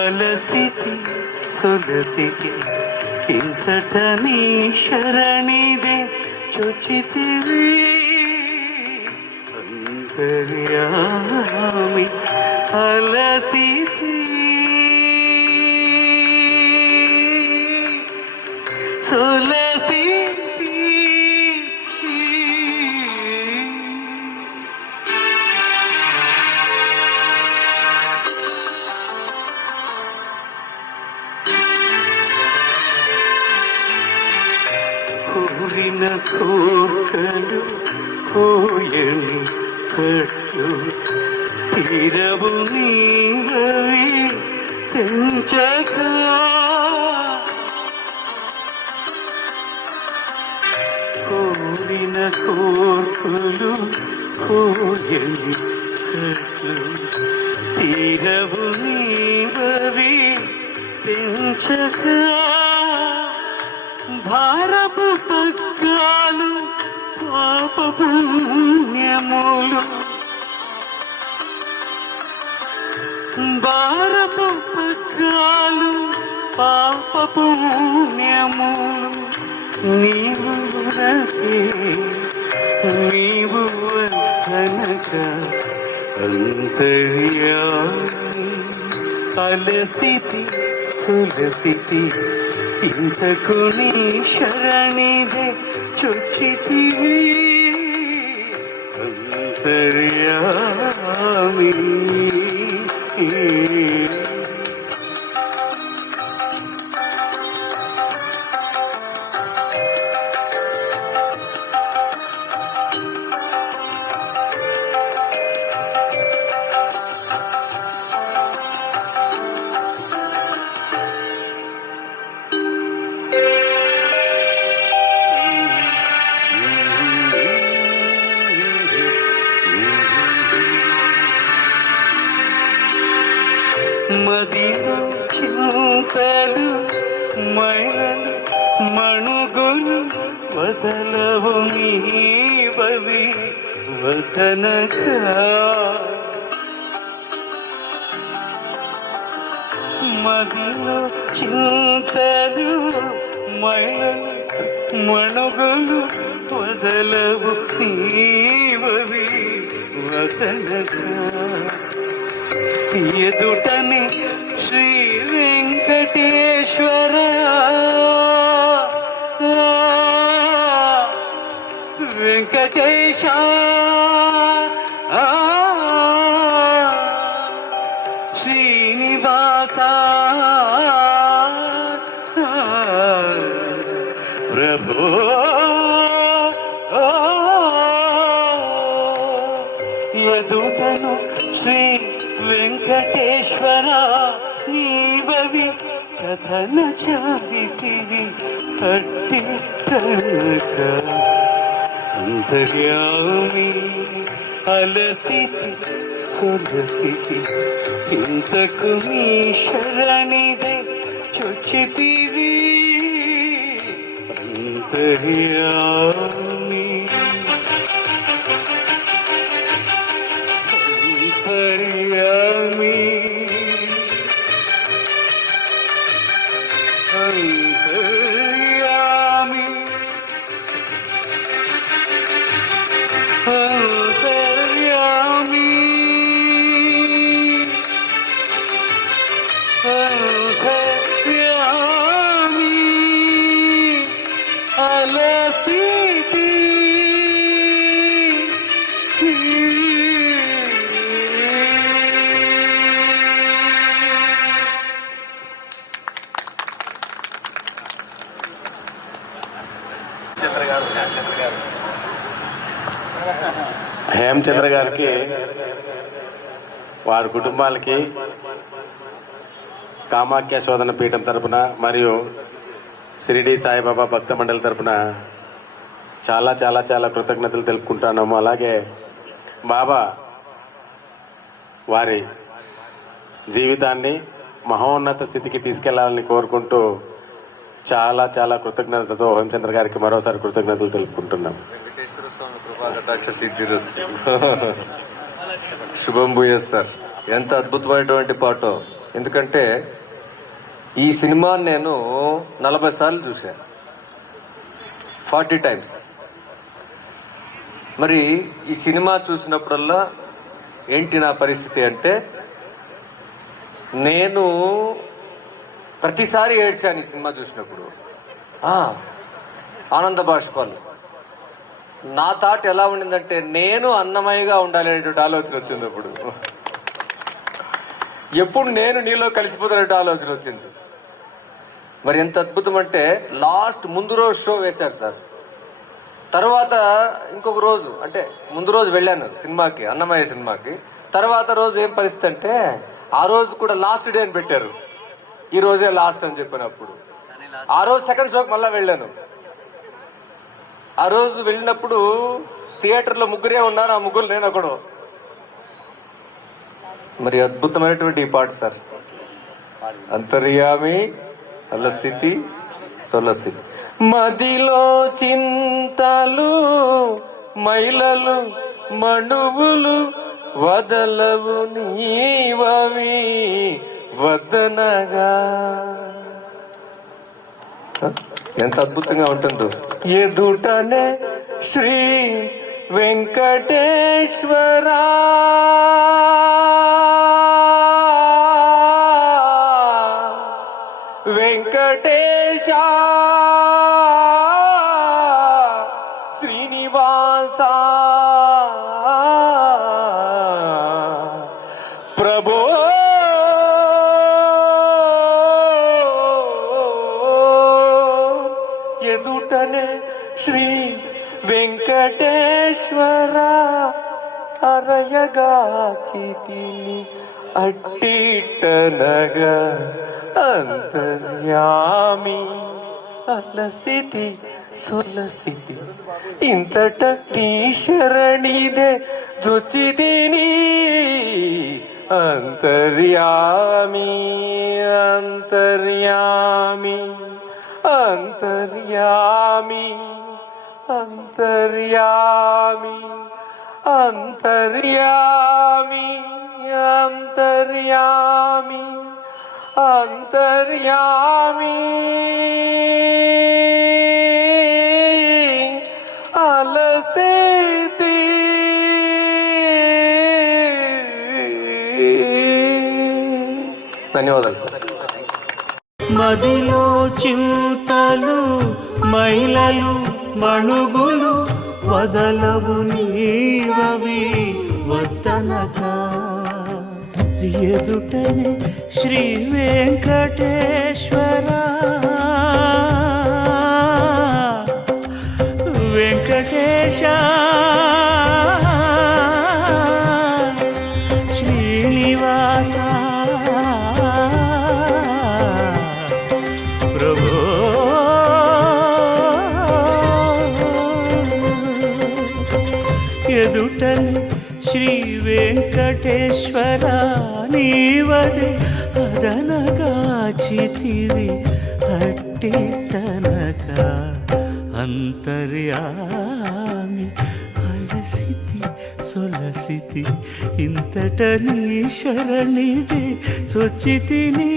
ಅಲಸಿತಿ ಸೊಲಸಿಗೆ ಇಂತಟ ನೀ ಶರಣಿದೆ ಚುಚಿತಿವಿ ಅಂತರ್ಯಾಮಿ ಅಲಸಿತಿ ಸೊಲಸಿ కోరిన కోకలు కోయని కట్లు తీరవు నీవవి తెంచగా కోరిన కోకలు కోయని కట్లు తీరవు నీవవి తెంచగా భారపు పగ్గాలు పాప పుణ్యములు భారపు పగ్గాలు పాప పుణ్యములు నీవు కనక అంతర్యామి అలసితి సులసితి ఇంతకు నీ శరణిదే చొచ్చితివి అంతర్యామి మదిలో చింతలు మైలలు మణుగులు వదలవు నీవవి వదనగా మదిలో చింతలు మైలలు మణుగులు వదలవు నీవవి వదనగా ఎదుటని శ్రీ వెంకటేశ్వర వెంకటేశ శ్రీనివాస ప్రభో ఎదుటను శ్రీ వెంకటేశ్వర నీవవి కథన చావితివి కట్టి కనక అంతర్యామి అలసితి సొలసితి ఇంతకు నీ శరణిదే చొచ్చితివి అంతర్యామి అంతర్యామి అంతర్యామి అంతర్యామి అంతర్యామి అలసితి హేమచంద్ర గారికి వారి కుటుంబాలకి కామాఖ్య శోధన పీఠం తరపున మరియు షిరిడి సాయిబాబా భక్త మండలి తరపున చాలా చాలా చాలా కృతజ్ఞతలు తెలుపుకుంటున్నాము. అలాగే బాబా వారి జీవితాన్ని మహోన్నత స్థితికి తీసుకెళ్లాలని కోరుకుంటూ చాలా చాలా కృతజ్ఞతలతో హేమచంద్ర గారికి మరోసారి కృతజ్ఞతలు తెలుపుకుంటున్నాం. వెంకటేశ్వర స్వామి కృపా కటాక్ష సిద్ధిరస్తు. శుభం భూయస్ సార్. ఎంత అద్భుతమైనటువంటి పాట. ఎందుకంటే ఈ సినిమా నేను 40 సార్లు చూశాను, 40 టైమ్స్. మరి ఈ సినిమా చూసినప్పుడల్లా ఏంటి నా పరిస్థితి అంటే, నేను ప్రతిసారి ఏడ్చాను ఈ సినిమా చూసినప్పుడు. ఆనంద బాష్పాలు. నా థాట్ ఎలా ఉండిందంటే, నేను అన్నమయ్యగా ఉండాలి అనేటువంటి ఆలోచన వచ్చింది. అప్పుడు ఎప్పుడు నేను నీలో కలిసిపోతున్నట్టు ఆలోచన వచ్చింది. మరి ఎంత అద్భుతం అంటే, లాస్ట్ ముందు రోజు షో వేశారు సార్. తర్వాత ఇంకొక రోజు, అంటే ముందు రోజు వెళ్ళాను సినిమాకి, అన్నమయ్య సినిమాకి. తర్వాత రోజు ఏం పరిస్థితి అంటే, ఆ రోజు కూడా లాస్ట్ డే అని పెట్టారు. ఈ రోజే లాస్ట్ అని చెప్పినప్పుడు ఆ రోజు సెకండ్ షోకి మళ్ళీ వెళ్ళాను. ఆ రోజు వెళ్ళినప్పుడు థియేటర్లో ముగ్గురే ఉన్నారు, ఆ ముగ్గురు నేను ఒకడు. మరి అద్భుతమైనటువంటి ఈ పాట సార్. అంతర్యామి అలస్థితి సొలస్థితి. మదిలో చింతలు మైలలు మణువులు వదలవు నీవవి వదనగా. ఎంత అద్భుతంగా ఉంటుందో. ఎదుటనే శ్రీ వెంకటేశ్వరా వెంకటేశ శ్రీనివాస ప్రభో ఎదుటనే శ్రీ వెంకటేశ్వర అరయగా చితిని అట్టిట్టనగా అంతర్యామి అలసితి సొలసితి ఇంతట నీ శరణిదే జొచ్చితిని అంతర్యామి అంతర్యామి అంతర్యామి అంతర్యామి అంతర్యామి అంతర్యామి అంతర్యామి అలసేతి ధన్యవాదాలు సార్. మదిలో చింతలు మైలలు మణుగులు వదలవు నీవవి వద్దనగా. ఎదుటనే శ్రీ వెంకటేశ్వర వెంకటేశ శ్రీనివాస ప్రభో ఎదుటనే శ్రీ వెంకటేశ్వర నీవదే అదనగా చితివి అట్టిట్టనగా అంతర్యామి అలసితి సొలసితి ఇంతట నీ శరణిదే చొచ్చితిని